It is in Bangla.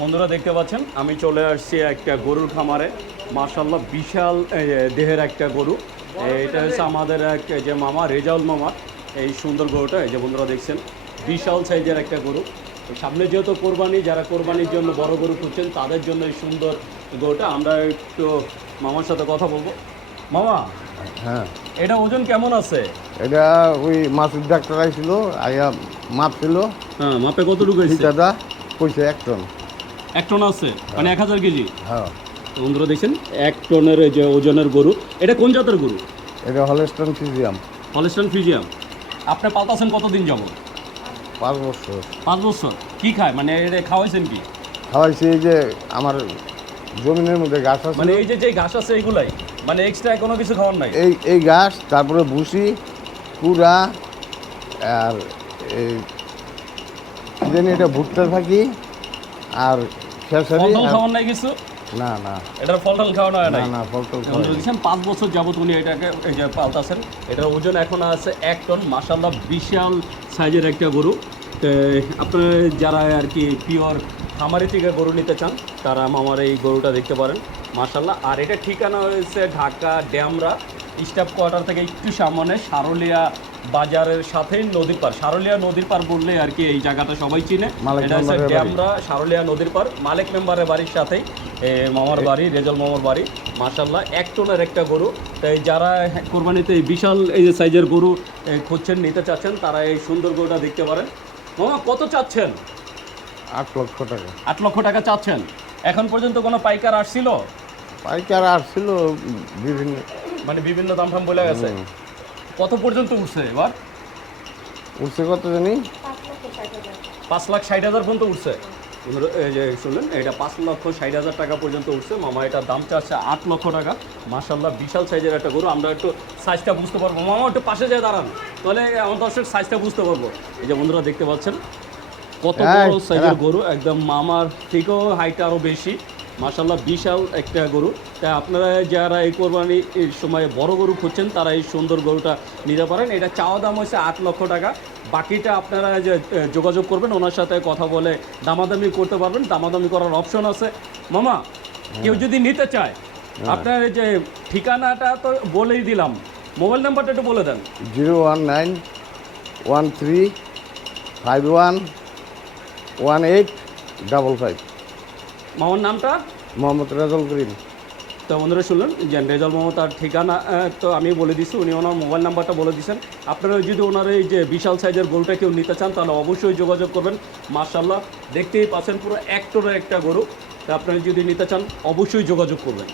বন্ধুরা দেখতে পাচ্ছেন আমি চলে আসছি একটা গরুর খামারে। মাশাআল্লাহ বিশাল দেহের একটা গরু। এটা হচ্ছে আমাদের এক যে মামা রেজাউল মামা। এই সুন্দর গরুটা এই যে বন্ধুরা দেখছেন, বিশাল সাইজের একটা গরু। সামনে যেহেতু কোরবানি, যারা কোরবানির জন্য বড় গরু খুঁজছেন তাদের জন্য এই সুন্দর গরুটা। আমরা একটু মামার সাথে কথা বলবো। মামা, হ্যাঁ, এটা ওজন কেমন আছে? এটা ওই মাসুদ ডাক্তার আইছিল, আইয়া মাপ ছিল। হ্যাঁ, মাপে কতটুকু হয়েছে? দাদা কইছে 1 টন। 1 টন আছে, মানে 1000 কেজি। হ্যাঁ, বন্ধুরা দেখছেন 1 টনের এই যে ওজনের গরু। এটা কোন জাতের গরু? এটা হলস্টন ফিজিয়াম। Holstein Friesian. আপনি পালতাছেন কতদিন যাব? 5 বছর 5 বছর। কি খায়, মানে এটা খাওয়াইছেন কি? খাওয়াইছি। এই যে আমার জমিনের মধ্যে গাছ আছে, মানে এই যে ঘাস আছে এইগুলাই, মানে এক্সট্রা কোনো কিছু খাওয়ার নাই? এই গাছ, তারপরে ভুসি, কুড়া, আর এই কি জানি এটা ভুট্টার ফাঁকি, আর খেসারি। ফল খাওয়ার নাই কিছু? না না এটার ফল টল খাওয়ানো হয় নাই? না, ফল টল বন্ধুরা দেখছেন 5 বছর যাবত উনি এটাকে এই যে পালতাছেন। এটার ওজন এখন আছে 1 টন। মাশাআল্লাহ বিশাল সাইজের একটা গরু। তো আপনারা যারা আর কি পিওর খামারি থেকে গরু নিতে চান তারা আমার এই গরুটা দেখতে পারেন। মাশাআল্লাহ। আর এটা ঠিকানা হয়েছে ঢাকা ড্যামরা স্টাফ কোয়ার্টার থেকে একটু সামনে, সারুলিয়া বাজারের সাথেই নদীর পার। সারুলিয়া নদীর পার বললে আর কি এই জায়গাটা সবাই চিনে। এটা হচ্ছে ড্যামরা সারুলিয়া নদীর পার, মালিক মেম্বারের বাড়ির সাথেই মামার বাড়ি, রেজাল মামার বাড়ি। মাশাআল্লাহ 1 টনের একটা গরু। তাই যারা কোরবানিতে এই বিশাল এই যে সাইজের গরু খুঁজছেন, নিতে চাচ্ছেন, তারা এই সুন্দর গরুটা দেখতে পারেন। মামা কত চাচ্ছেন? 8 লক্ষ টাকা। 8 লক্ষ টাকা চাচ্ছেন। এখন পর্যন্ত কোনো পাইকার আসছিল? পাইকার আসছিল বিভিন্ন, মানে বিভিন্ন দাম টাম বলে গেছে। কত পর্যন্ত উঠছে এবার? উঠছে কত জানি, 5,60,000 পর্যন্ত উঠছে। এই যে শুনলেন, এটা 5,60,000 টাকা পর্যন্ত উঠছে। মামা এটা দাম চাচ্ছে 8 লক্ষ টাকা। মাশাআল্লাহ বিশাল সাইজের একটা গরু। আমরা একটু সাইজটা বুঝতে পারবো। মামা একটু পাশে যায় দাঁড়ান, তাহলে আমার দর্শক সাইজটা বুঝতে পারবো। এই যে বন্ধুরা দেখতে পাচ্ছেন কত বড় সাইজের গরু, একদম মামার থেকেও হাইটটা আরও বেশি। মাশাআল্লাহ বিশাল একটা গরু। তাই আপনারা যারা এই কোরবানির সময় বড় গরু খুঁজছেন তারা এই সুন্দর গরুটা নিতে পারেন। এটা চাওয়া দাম হচ্ছে 8 লক্ষ টাকা। বাকিটা আপনারা যে যোগাযোগ করবেন, ওনার সাথে কথা বলে দামাদামি করতে পারবেন। দামাদামি করার অপশন আছে। মামা, কেউ যদি নিতে চায়, আপনার এই যে ঠিকানাটা তো বলেই দিলাম, মোবাইল নাম্বারটা একটু বলে দেন। 01913511855। মামার নামটা? মোহাম্মদ রেজাউল করিম। তো বন্ধুরা শুনলেন যে রেজাল মোহাম্মদ, তার ঠিকানা তো আমি বলে দিচ্ছি, উনি ওনার মোবাইল নাম্বারটা বলে দিচ্ছেন। আপনারা যদি ওনার এই যে বিশাল সাইজের গরুটা কেউ নিতে চান তাহলে অবশ্যই যোগাযোগ করবেন। মাশাআল্লাহ দেখতেই পাচ্ছেন পুরো 1 টনের একটা গরু। তা আপনারা যদি নিতে চান অবশ্যই যোগাযোগ করবেন।